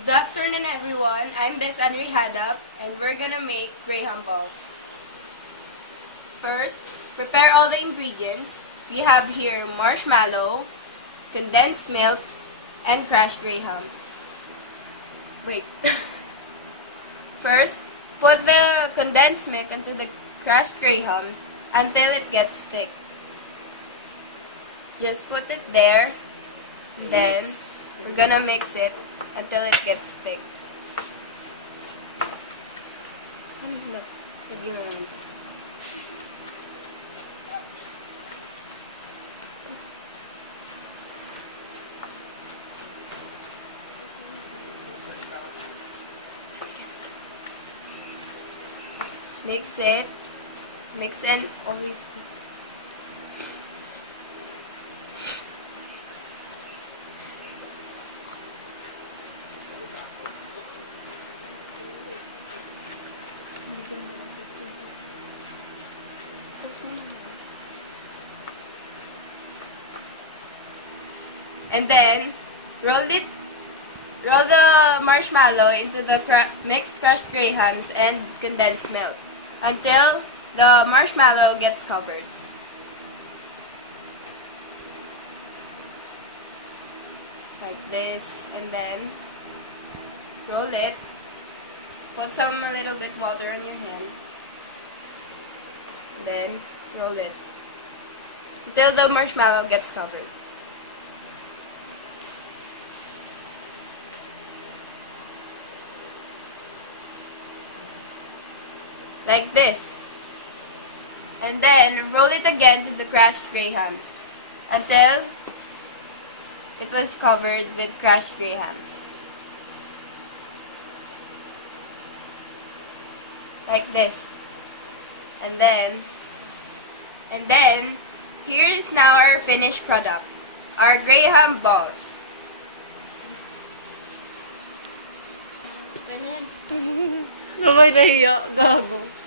Good afternoon, everyone. I'm Desanri Hadap, and we're gonna make Graham balls. First, prepare all the ingredients. We have here marshmallow, condensed milk, and crushed Graham. Wait. First, put the condensed milk into the crushed Grahams until it gets thick. Just put it there, and then we're gonna mix it until it gets thick. Mix it. Mix and always. And then roll the marshmallow into the mixed crushed Grahams and condensed milk until the marshmallow gets covered. Like this, and then roll it. Put a little bit water on your hand. Then roll it until the marshmallow gets covered. Like this. And then roll it again to the crushed Grahams until it was covered with crushed Grahams. Like this. And then here is now our finished product. Our Graham balls. Namay nahiya, gago.